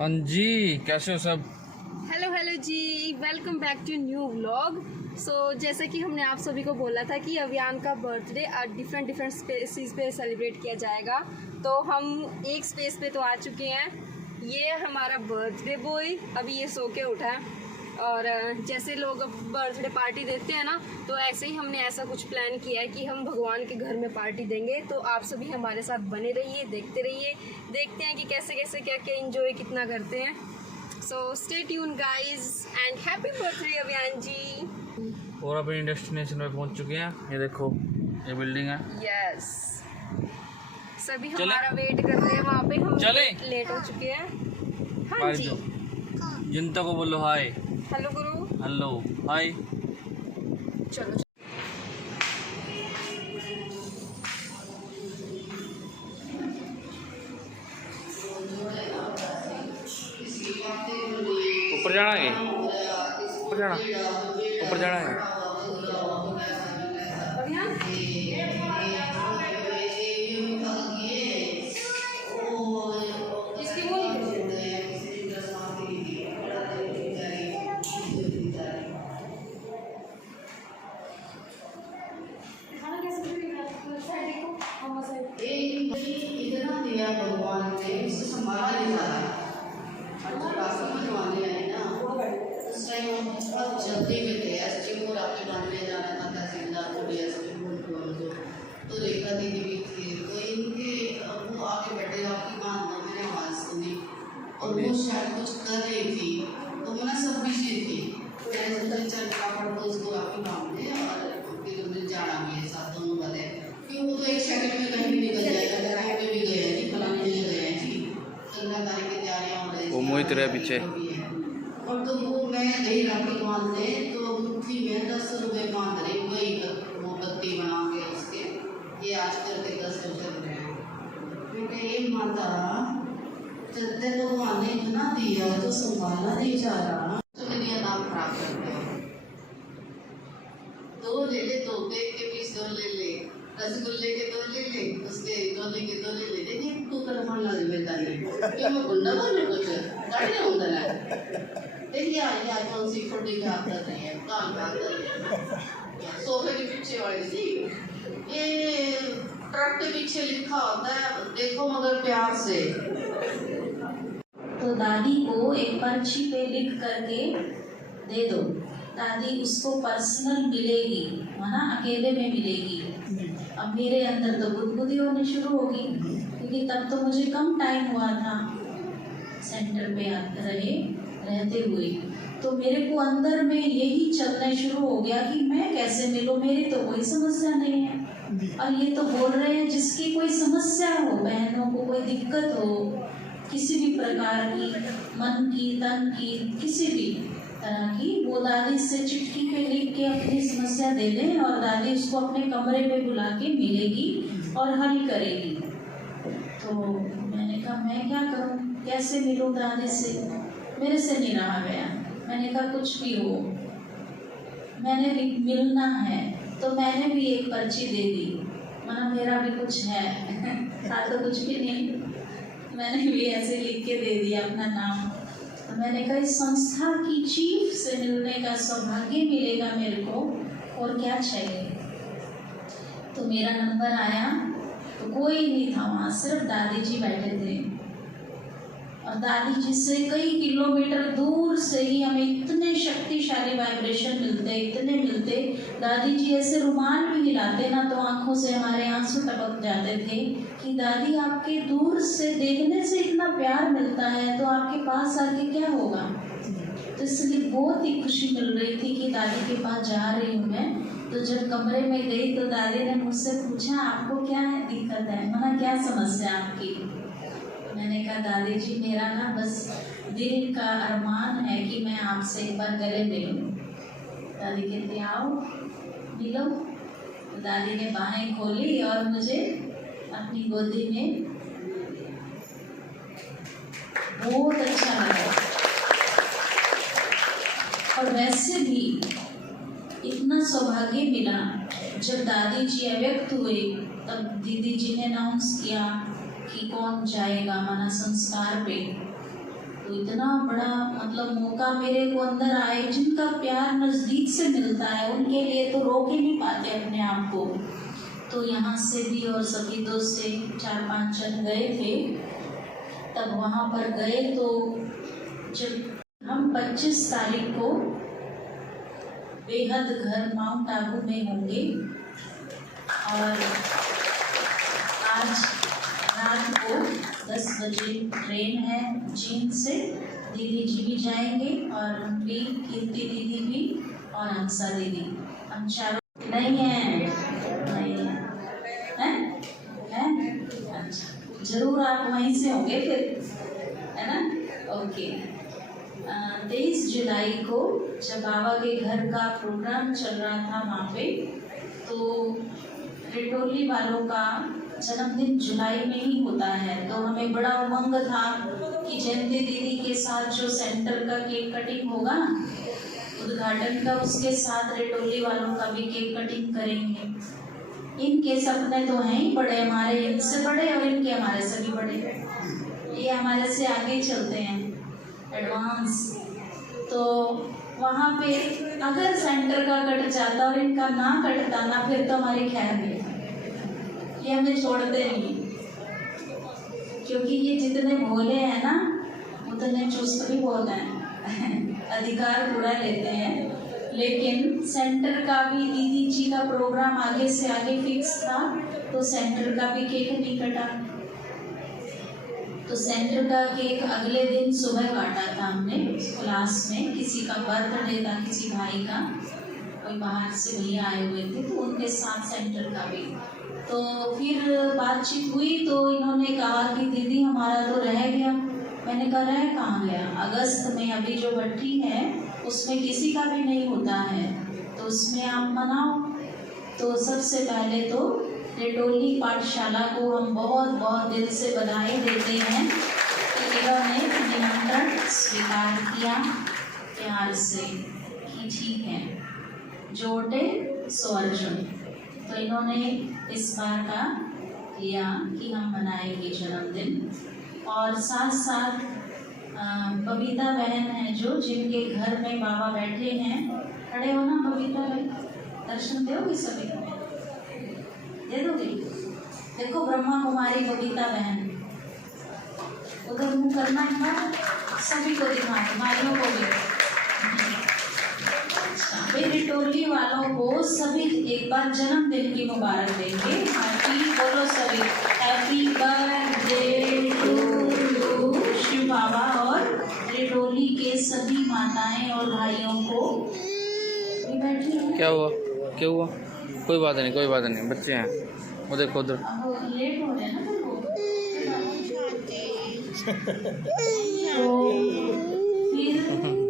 हाँ जी, कैसे हो सब? हेलो हेलो जी, welcome back to new vlog. जैसे कि हमने आप सभी को बोला था कि अभियान का बर्थडे डिफरेंट स्पेसिस पे सेलिब्रेट किया जाएगा, तो हम एक स्पेस पे तो आ चुके हैं। ये हमारा बर्थडे बॉय अभी ये सो के उठा है, और जैसे लोग बर्थडे पार्टी देते हैं ना, तो ऐसे ही हमने ऐसा कुछ प्लान किया है कि हम भगवान के घर में पार्टी देंगे। तो आप सभी हमारे साथ बने रहिए, देखते रहिए, देखते हैं कि कैसे कैसे क्या क्या एंजॉय कितना करते हैं। So stay tuned guys and happy birthday अभियान जी। और अपनी डेस्टिनेशन पे पहुंच चुके हैं। ये देखो, ये बिल्डिंग है। यस, सभी चले? हमारा वेट कर रहे हैं वहाँ पे। हम चले? लेट हो चुके हैं। हाँ जी, जनता को बोलो हाय। हेलो गुरु। Hello hi. चलो ऊपर जाना है, ऊपर जाना, ऊपर जाना है। अभियान किसकी बोल इतना दिया भगवान ने, इसे संभाला नहीं जा रहा। उस टाइम हम बहुत जल्दी में थे। एसटी मोड़ आपके मानने जाना था, तहसीलदार को डीएसपी तो रेखा दीदी भी थी, तो इनके वो आके बैठे आपकी बात मैंने आवाज़ सुनी और वो शायद कुछ कर रही थी, तो मैं सब बिजी थी। मैंने सोचा चल कापड़ को उसको आपकी बात दे और फिर मुझे जाना भी है साथ दोनों बने, क्योंकि वो तो एक सेकंड में कहीं भी निकल जाएगा। कहीं पे भी गए जी, फलाने जगह गए जी, 15 तारीख की तैयारियाँ हो रही। वो मोहित रहे पीछे। और तो वो मैं गई राखी बांधने, तो मुट्ठी में 10 रुपये बांध रही वही वो बत्ती बना के उसके, ये आज करके 10 चल रहे हैं। क्योंकि ये माता चलते तो भगवान ने इतना दिया तो संभाला नहीं जा रहा, तो मेरी नाम खराब करते हो। दो ले ले, दो केक के पीस दो ले ले, रसगुल्ले के दो ले ले, उसके डोले के दो ले ले, देखिए तू कर मान ला बेटा ये क्यों मैं गुंडा बोलूं कुछ गाड़ी नहीं होता ना। देखिए आज कौन सी फोटो क्या कर रही है, काम कर रही है सोफे के पीछे वाली सी, ये ट्रक के पीछे लिखा होता है देखो मगर प्यार से। तो दादी को एक पर्ची पे लिख करके दे दो, दादी उसको पर्सनल मिलेगी, है ना, अकेले में मिलेगी। अब मेरे अंदर तो गुदगुदी होनी शुरू होगी, क्योंकि तब तो मुझे कम टाइम हुआ था सेंटर पे रहते हुए, तो मेरे को अंदर में यही चलना शुरू हो गया कि मैं कैसे मिलूं, मेरी तो कोई समस्या नहीं है। और ये तो बोल रहे हैं जिसकी कोई समस्या हो, बहनों को कोई दिक्कत हो किसी भी प्रकार की, मन की, तन की, किसी भी तरह की, वो दादी से चिट्ठी पे लिख के अपनी समस्या दे दें और दादी उसको अपने कमरे पे बुला के मिलेगी और हल करेगी। तो मैंने कहा मैं क्या करूं, कैसे मिलूं दादी से, मेरे से नहीं रहा गया। मैंने कहा कुछ भी हो, मैंने भी मिलना है। तो मैंने भी एक पर्ची दे दी, माना मेरा भी कुछ है था तो कुछ भी नहीं, मैंने भी ऐसे लिख के दे दिया अपना नाम। तो मैंने कहा इस संस्था की चीफ से मिलने का सौभाग्य मिलेगा मेरे को, और क्या चाहिए। तो मेरा नंबर आया, तो कोई नहीं था वहाँ, सिर्फ दादी जी बैठे थे। और दादी जी से कई किलोमीटर दूर से ही हमें इतने शक्तिशाली वाइब्रेशन मिलते, इतने मिलते। दादी जी ऐसे रुमाल भी हिलाते ना, तो आंखों से हमारे आंसू टपक जाते थे कि दादी आपके दूर से देखने से इतना प्यार मिलता है, तो आपके पास आके क्या होगा। तो इसलिए बहुत ही खुशी मिल रही थी कि दादी के पास जा रही हूँ मैं। तो जब कमरे में गई तो दादी ने मुझसे पूछा आपको क्या है दिक्कत है, माना क्या समस्या आपकी। मैंने कहा दादी जी मेरा ना बस दिल का अरमान है कि मैं आपसे एक बार गले मिलूं। दादी कहती आओ मिलो। तो दादी ने बाहें खोली और मुझे अपनी गोदी में, बहुत अच्छा लगा। और वैसे भी इतना सौभाग्य मिला, जब दादी जी अव्यक्त हुए तब दीदी जी ने अनाउंस किया कि कौन जाएगा माना संस्कार पे। तो इतना बड़ा मतलब मौका मेरे को अंदर आए, जिनका प्यार नज़दीक से मिलता है उनके लिए तो रोक ही नहीं पाते अपने आप को। तो यहाँ से भी और सभी दोस्त से 4-5 जन गए थे। तब वहाँ पर गए तो जब हम 25 तारीख को बेहद घर माउंट आबू में होंगे और आज रात को 10 बजे ट्रेन है चीन से। दीदी जी भी जाएंगे और हम भी, कीर्ति दीदी भी और हंसा दीदी, हम चारों नहीं हैं, अच्छा जरूर आप वहीं से होंगे फिर, है ना? ओके। 23 जुलाई को जब बाबा के घर का प्रोग्राम चल रहा था वहाँ पे, तो रिटोली वालों का जन्मदिन जुलाई में ही होता है। तो हमें बड़ा उमंग था कि जयंती दीदी के साथ जो सेंटर का केक कटिंग होगा उद्घाटन का, उसके साथ रिटोली वालों का भी केक कटिंग करेंगे। इनके सपने तो हैं ही बड़े, हमारे इनसे बड़े और इनके हमारे से भी बड़े, ये हमारे से आगे चलते हैं एडवांस। तो वहाँ पे अगर सेंटर का कट जाता और इनका ना कटता ना, फिर तो हमारी खैर नहीं, ये हमें छोड़ते नहीं, क्योंकि ये जितने भोले हैं ना उतने चुस्त भी बहुत हैं अधिकार पूरा लेते हैं। लेकिन सेंटर का भी दीदी जी का प्रोग्राम आगे से आगे फिक्स था, तो सेंटर का भी केक नहीं कटा। तो सेंटर का केक अगले दिन सुबह काटा था हमने क्लास में, किसी का बर्थडे था, किसी भाई का, कोई बाहर से भैया आए हुए थे तो उनके साथ सेंटर का भी। तो फिर बातचीत हुई तो इन्होंने कहा कि दीदी हमारा तो रह गया। मैंने कहा रह कहाँ गया? अगस्त में अभी जो भट्टी है उसमें किसी का भी नहीं होता है, तो उसमें आप मनाओ। तो सबसे पहले तो रिटोली पाठशाला को हम बहुत बहुत दिल से बधाई देते हैं कि इन्होंने निमंत्रण स्वीकार किया प्यार से कि ठीक है, जोटे सो अर्जुन। तो इन्होंने इस बार का किया कि हम मनाएंगे जन्मदिन। और साथ साथ बबीता बहन है जो, जिनके घर में बाबा बैठे हैं, खड़े हो ना बबीता भाई, दर्शन दोगे सभी को? दे दोगे? देखो ब्रह्मा कुमारी बबीता बहन, उधर मुँह करना है, सभी को दिखा, भाइयों को भी। भाई रिटोली वालों को सभी एक बार जन्मदिन की मुबारक देंगे। हैप्पी बोलो सभी, happy birthday to you Shiv Baba. और रिटोली के सभी माताएं और भाइयों को बैठी। क्या हुआ? क्या हुआ? कोई बात नहीं, कोई बात नहीं, बच्चे हैं वो देखो उधर। लेट हो रहे हैं ना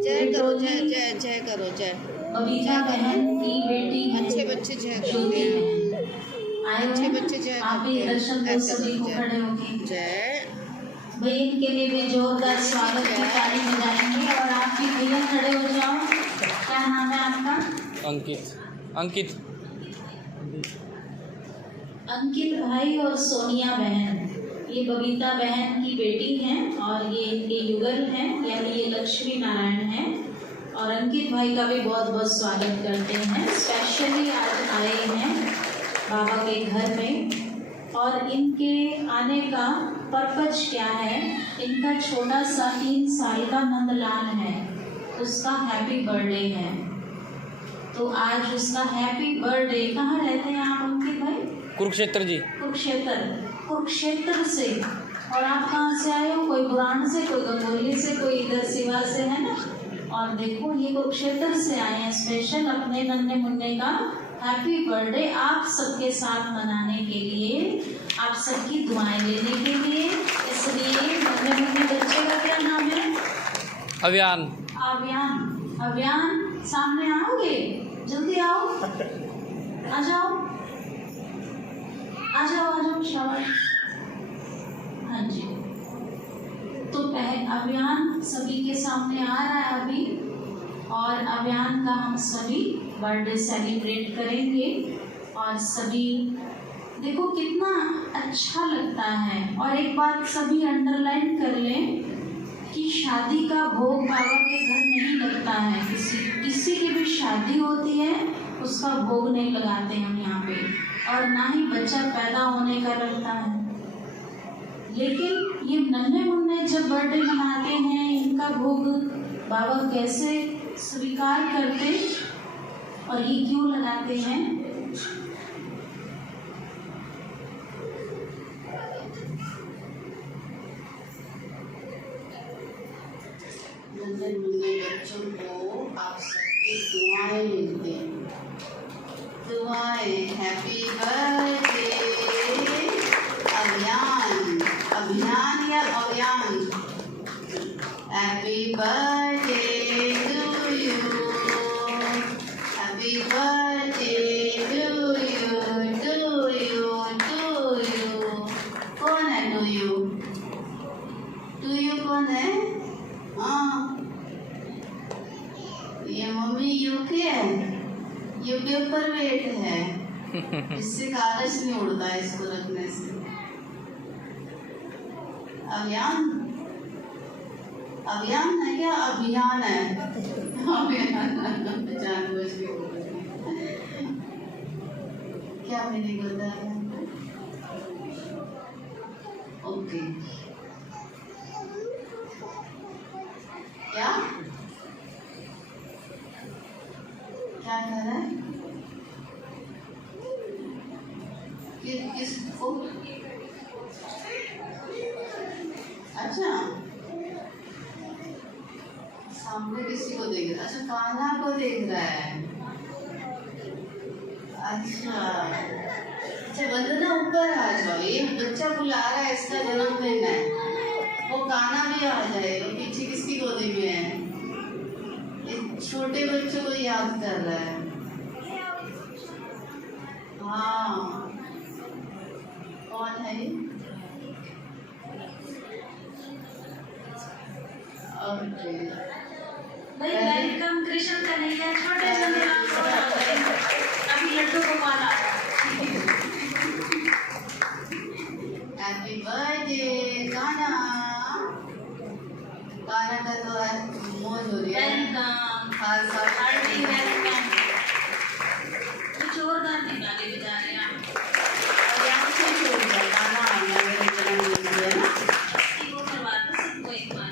जय करो, जय जय जय करो, जय। बबीता बहन की बेटी अच्छे बच्चे जय ज्योति बहन आए, अच्छे बच्चे जय आप भी दर्शन को सभी को खड़े होके जय। भाई इनके लिए भी जोरदार स्वागत की ताली बजाएंगे। और आप भी भैया खड़े हो जाओ। क्या नाम है आपका? अंकित। अंकित अंकित भाई और सोनिया बहन, ये बबीता बहन की बेटी हैं और ये इनके युगल हैं, यानी ये लक्ष्मी नारायण हैं। और अंकित भाई का भी बहुत बहुत स्वागत करते हैं। स्पेशली आज आए हैं बाबा के घर में। और इनके आने का पर्पज क्या है? इनका छोटा सा 3 साल का नंदलाल है, उसका हैप्पी बर्थडे है। तो आज उसका हैप्पी बर्थडे। कहाँ रहते हैं आप अंकित भाई? कुरुक्षेत्र जी। कुरुक्षेत्र से। और आप कहाँ से आए हो? कोई बुरान से, कोई गंगोली से, कोई इधर सिवा से, है ना? और देखो ये कुरुक्षेत्र से आए हैं स्पेशल अपने नन्हे मुन्ने का हैप्पी बर्थडे आप सबके साथ मनाने के लिए, आप सबकी दुआएं लेने के लिए। इसलिए नन्हे मुन्ने बच्चे का क्या नाम है? अभियान। अभियान। अभियान सामने आओगे? जल्दी आओ, आ जाओ आ जाओ आ जाओ, शाबाश। हाँ जी। तो अभियान सभी के सामने आ रहा है अभी, और अभियान का हम सभी बर्थडे सेलिब्रेट करेंगे। और सभी देखो कितना अच्छा लगता है। और एक बात सभी अंडरलाइन कर लें कि शादी का भोग बाबा के घर नहीं लगता है। किसी की भी शादी होती है उसका भोग नहीं लगाते हम यहाँ पे, और ना ही बच्चा पैदा होने का लगता है। लेकिन ये नन्हे मुन्ने जब बर्थडे मनाते हैं, इनका भोग बाबा कैसे स्वीकार करते और ये क्यों लगाते हैं? नन्हे मुन्ने बच्चों को आप सबकी दुआएं मिलती हैं। दुआएं हैप्पी बर्थडे अभियान, अभियान या Abhiyan, happy birthday to you, happy birthday to you, to you, to you. कौन है टू यू? टू यू कौन है? हाँ, ये मम्मी यूके है, यूके पर वेट है, इससे कागज नहीं उड़ता है इसको रखने से। अभियान, अभियान है क्या? अभियान है, अभियान जानबूझ के बोल रही हूँ। क्या मीनिंग होता है? ओके, क्या क्या कह रहा है? किसको? अच्छा, सामने किसी को देख रहा है? अच्छा, कान्हा को देख रहा है। अच्छा अच्छा, वंदना ऊपर आ जाओ, ये बच्चा बुला रहा है, इसका जन्मदिन है। वो कान्हा भी आ जाए, वो पीछे किसकी गोदी में है? छोटे बच्चों को याद कर रहा है। हाँ, कौन है? ओके, भाई वेलकम कृष्ण कन्हैया, छोटे चंद्रलाल को आ गए, अभी लड्डू गोपाल आ गया। हैप्पी बर्थडे कान्हा, कान्हा का तो मौज हो रही है। वेलकम, हर साल हार्टी वेलकम। कुछ और गाने गाने बजा रहे हैं आप? और यहाँ से छोड़ दिया, कान्हा आ गया मेरे जन्मदिन पे ना। वो करवा दो सबको एक बार।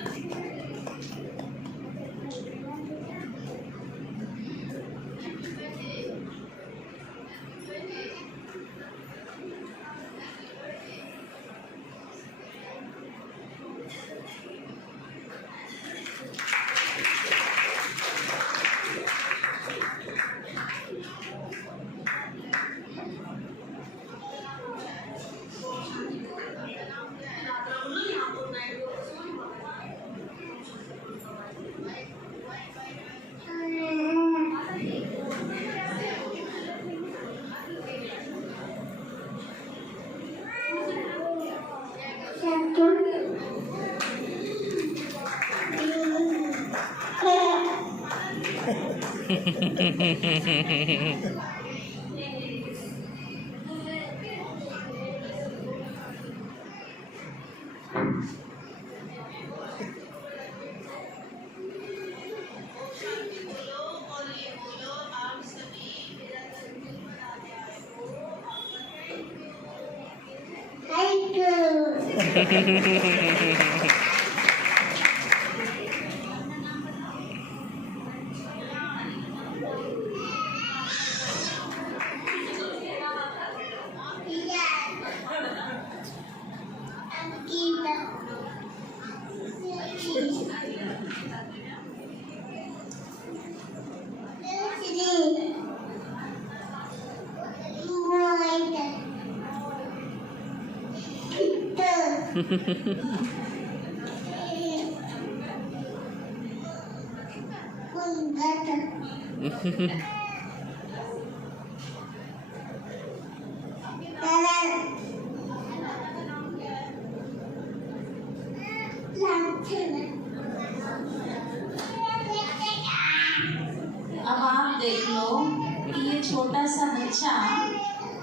अब आप देख लो कि ये छोटा सा बच्चा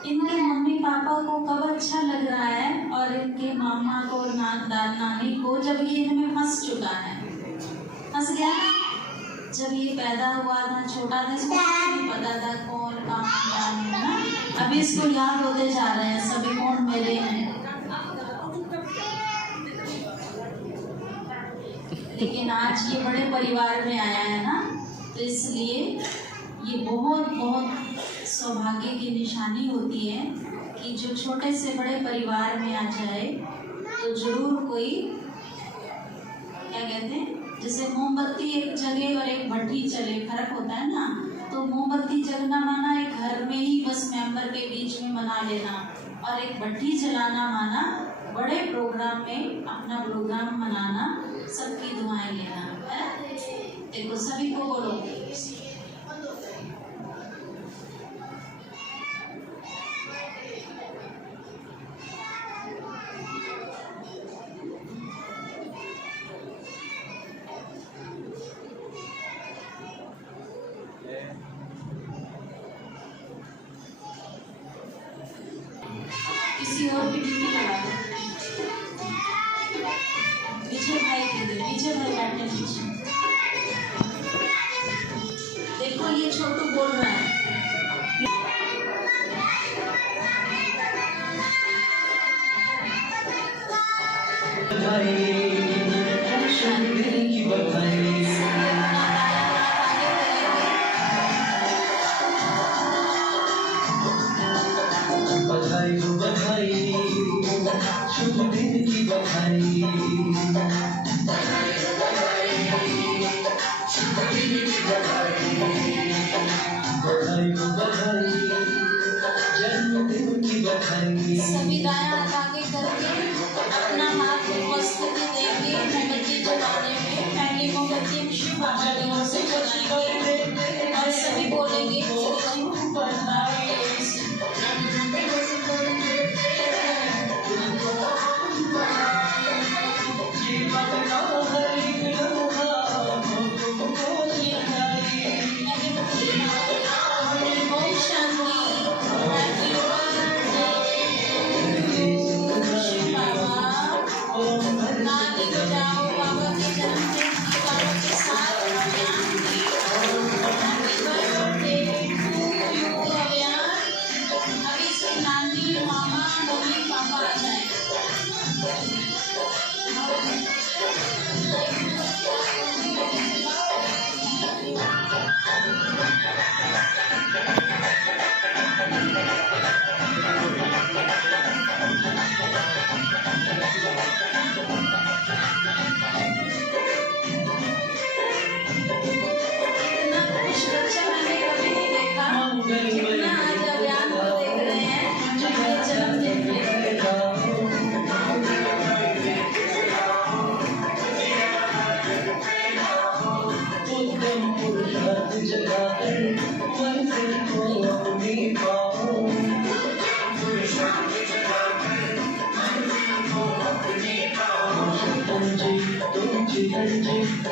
इनके मम्मी पापा को कब अच्छा लग रहा है और इनके मामा को नानी को जब ये इनमें फंस चुका है। जब ये पैदा हुआ था, छोटा था, इसको कुछ नहीं पता था कौन कहाँ नहीं है ना। अभी इसको याद होते जा रहे हैं सभी कौन मेरे हैं। लेकिन आज ये बड़े परिवार में आया है ना, तो इसलिए ये बहुत बहुत सौभाग्य की निशानी होती है कि जो छोटे से बड़े परिवार में आ जाए तो जरूर कोई क्या कहते हैं, जैसे मोमबत्ती एक जले और एक भट्टी चले, फर्क होता है ना। तो मोमबत्ती जलना माना एक घर में ही बस मेंबर के बीच में मना लेना, और एक भट्टी जलाना माना बड़े प्रोग्राम में अपना प्रोग्राम मनाना, सबकी दुआएं लेना है। देखो सभी को बोलो किसी और की ड्यूटी लगा दो। विजय भाई के लिए, विजय भाई बैठे पीछे। देखो ये छोटू बोल रहा है। शुभ दिन की बधाई, बधाई हो बधाई, जन्मदिन की बधाई। सभी दाएं हाथ आगे करके अपना हाथ उपस्थिति देंगे मोमबत्ती जलाने में। पहली मोमबत्ती हम शिव बाबा की ओर से जलाएंगे और सभी बोलेंगे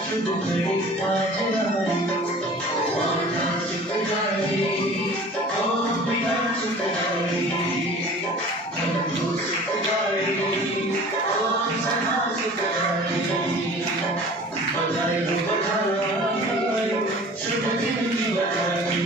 शुभ घड़ी आज आई, माता सुखदाई, ओ पिता सुखदाई, बंधु सुखदाई, ओ सदा सुखदाई। बधाई हो बधाई, शुभ दिन की बधाई।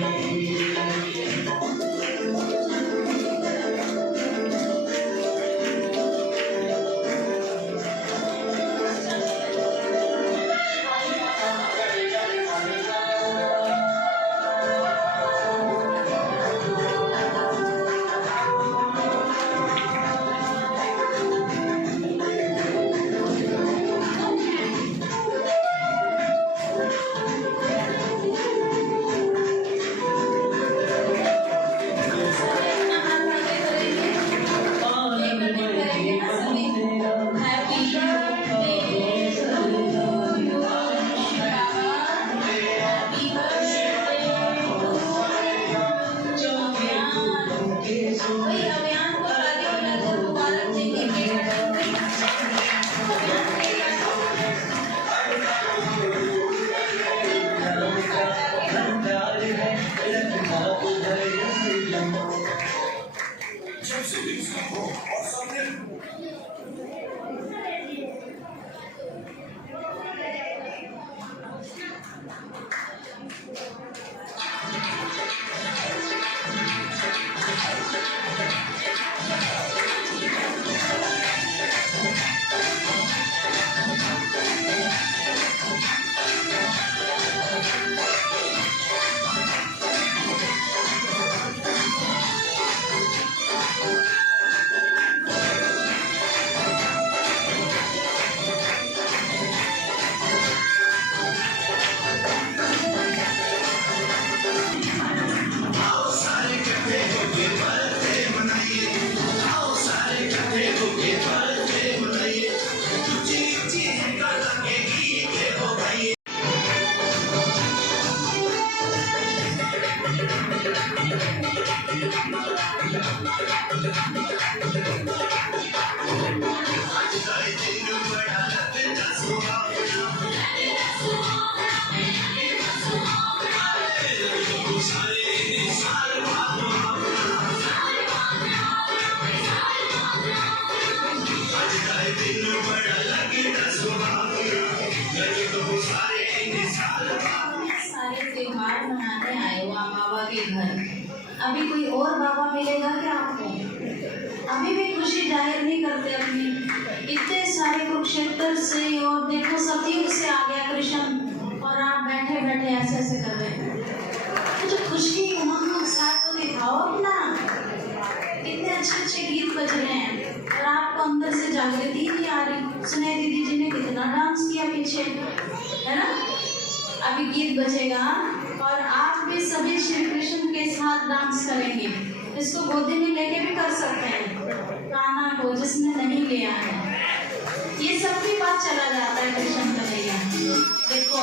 बाबा के घर। अभी कोई और बाबा मिलेगा क्या आपको? अभी भी खुशी जाहिर नहीं करते अपनी। इतने सारे कुरुक्षेत्र से और देखो सतयुग से आ गया कृष्ण और आप बैठे बैठे ऐसे ऐसे कर रहे हैं। मुझे खुशी उमंग उत्साह तो दिखाओ अपना। इतने अच्छे अच्छे गीत बज रहे हैं और आपको अंदर से जागृति ही नहीं आ रही। सुने दीदी जी ने कितना डांस किया पीछे, है ना? अभी गीत बजेगा और आप भी सभी श्री कृष्ण के साथ डांस करेंगे। इसको गोदी में लेके भी कर सकते हैं, कान्हा को जिसने नहीं लिया है। ये सब भी बात चला जाता है कृष्ण कन्हैया। देखो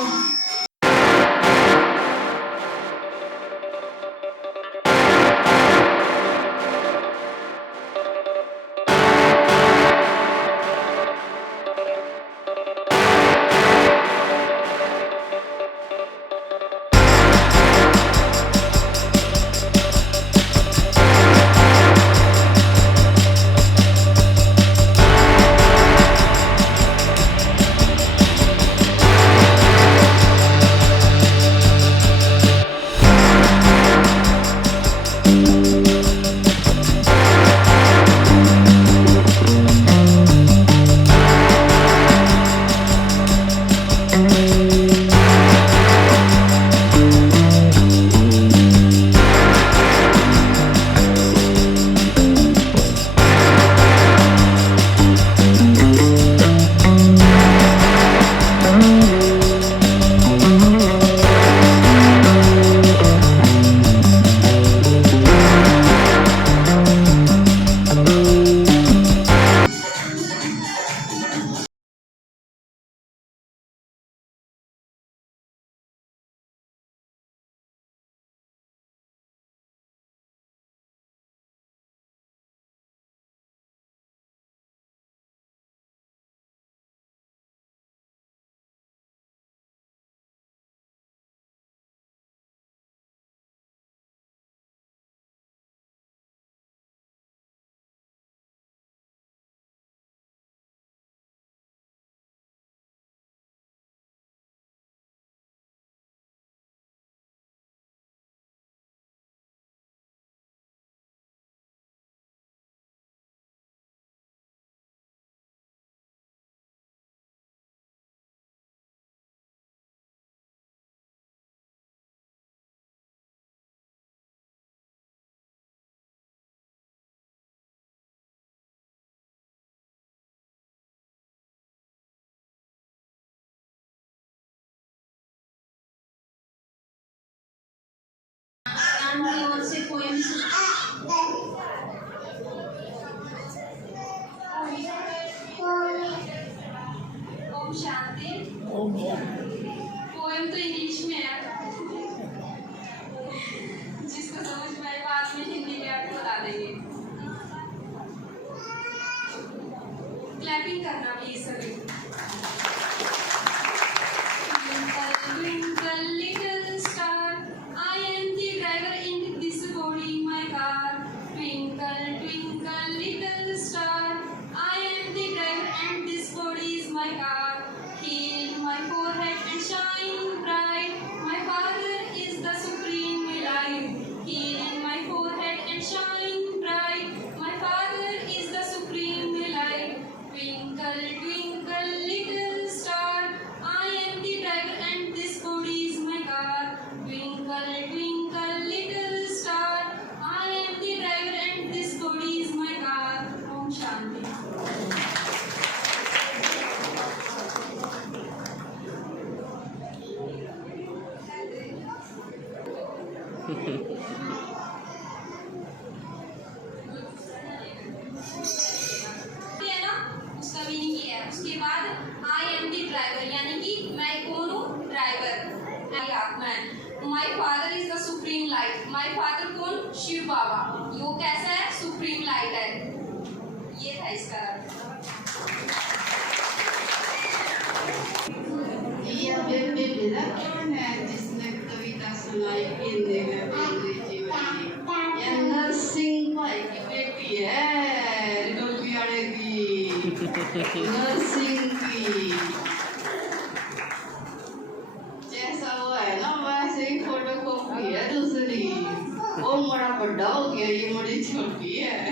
की ओर से पोएम ओम शांति। पोएम तो इंग्लिश में है, जिसको समझ में आए बाद में हिंदी में आपको बता देंगे। क्लैपिंग करना प्लीज सभी। Twinkle little star, I am the driver in this body my car. Twinkle twinkle little star, I am the driver and this body is my car. Heal my forehead and shine bright. My Father is the supreme light. Heal my forehead and shine bright. My Father is the supreme light. Twinkle twinkle little star, I am the driver and this body is my car. Twinkle twinkle little star, I am the driver and this body is my car. Om Shanti. है ना, उसका meaning ये है। उसके बाद I am the driver, यानी कि मैं कौन हूँ? Driver. My father is the supreme light. My father कौन? शिव बाबा। वो कैसा है? सुप्रीम लाइट है। ये था इसका अर्थ। ये बेबे मेरा कौन है जिसने कविता सुनाई हिंदी में अंग्रेजी में? ये नरसिंह भाई की बेटी है, डोबियाड़े की नरसिंह की। जैसा वो है ना वैसे ही फोटो कॉपी है दूसरी। बड़ा हो गया, ये बड़ी छोटी है।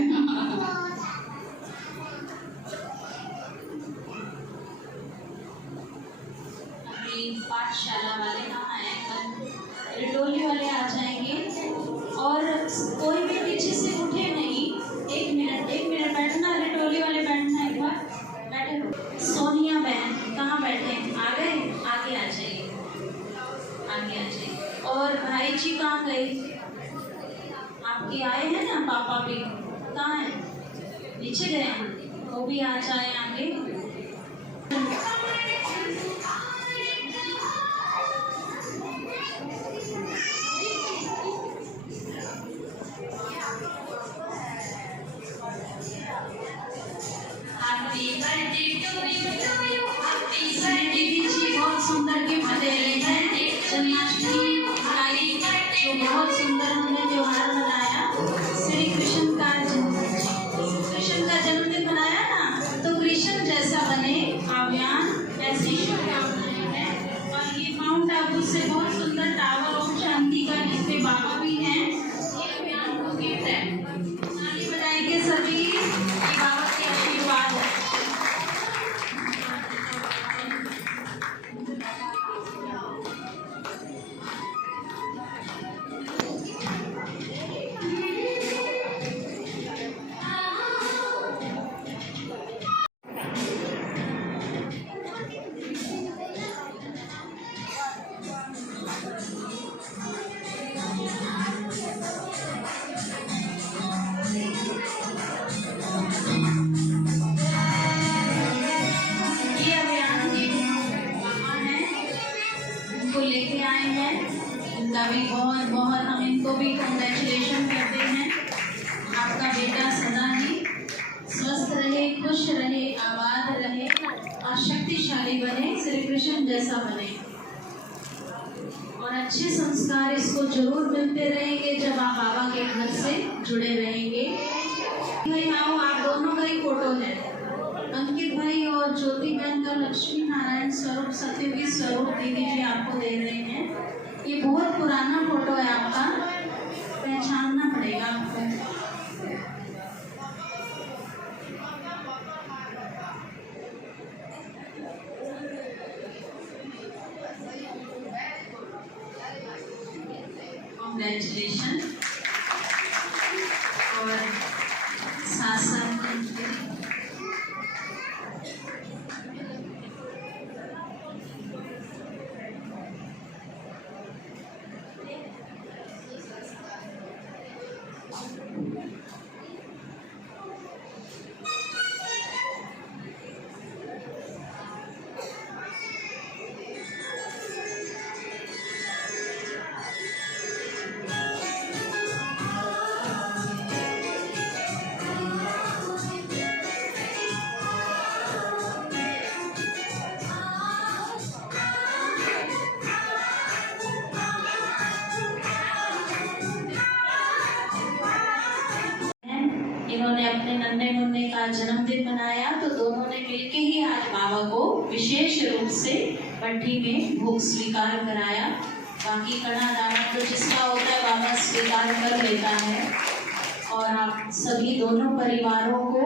अभी पाठशाला वाले कहाँ हैं? कल रिटोली वाले आ जाएंगे। और कोई भी पीछे से उठे नहीं। एक मिनट बैठना, रिटोली वाले बैठना, एक बार बैठे रहो। सोनिया बहन कहाँ बैठे? आ गए? आगे आ जाइए, आगे आ जाइए। और भाई जी कहाँ गए? आपके आए हैं ना पापा भी, कहाँ हैं? नीचे गए हैं, वो भी आ जाए आगे। दीदी जी बहुत सुंदर गिफ्ट दे रहे हैं। जन्माष्टमी आई, जो बहुत सुंदर हमने त्योहार मनाया, श्री कृष्ण का जन्मदिन मनाया ना, तो कृष्ण जैसा बने अभियान ऐसी शुभकामनाएं हैं। और ये माउंट आबू से बहुत सुंदर टावर ओम शांति का, जिसपे बाबा भी हैं, ये अभियान को गिफ्ट है। ताली बजाएंगे सभी, ये बाबा के आशीर्वाद है। लेके आए हैं, इनका भी बहुत बहुत हम इनको भी कंग्रेचुलेशन करते हैं। आपका बेटा सदा ही स्वस्थ रहे, खुश रहे, आबाद रहे और शक्तिशाली बने, श्री कृष्ण जैसा बने। और अच्छे संस्कार इसको जरूर मिलते रहेंगे जब आप बाबा के घर से जुड़े रहेंगे। भाई आओ, आप दोनों का ही फोटो है, अंकित भाई और ज्योति बहन का लक्ष्मी नारायण स्वरूप, सत्यवी स्वरूप दीदी जी आपको दे रहे हैं। ये बहुत पुराना फोटो है आपका, पहचानना पड़ेगा आपको। कॉन्ग्रेचुलेशन। और साथ इन्होंने अपने नन्हे मुन्ने का जन्मदिन मनाया, तो दोनों ने मिलके ही आज बाबा को विशेष रूप से भट्टी में भोग स्वीकार कराया। बाकी कड़ा दावत तो जिसका होता है बाबा स्वीकार कर लेता है। और आप सभी दोनों परिवारों को,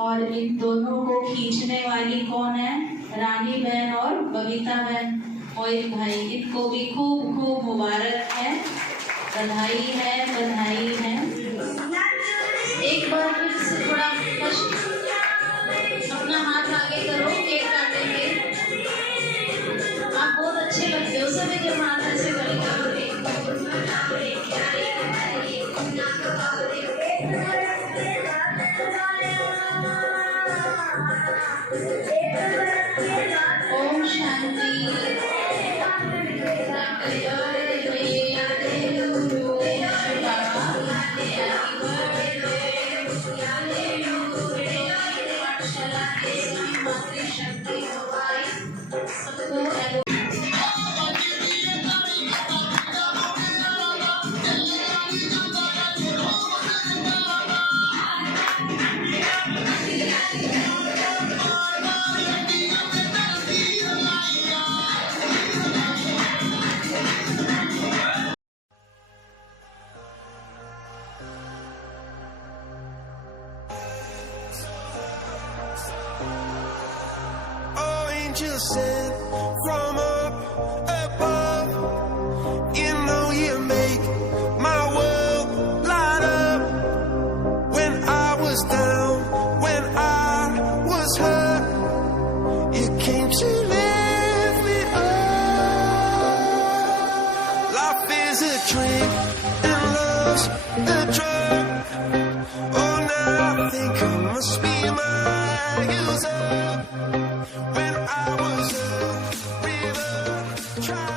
और इन दोनों को खींचने वाली कौन है? रानी बहन और बबीता बहन, मोहित भाई, इनको भी खूब खूब मुबारक है, बधाई है, बधाई है। एक बार फिर से थोड़ा कष्ट, अपना हाथ आगे करो, केक काटेंगे। आप बहुत अच्छे लगते हो सभी जब हाथ ऐसे करेंगे। ओम शांति। शक्ति drink and love's a drug. Oh, now I think I must be my user. When I was a river, trying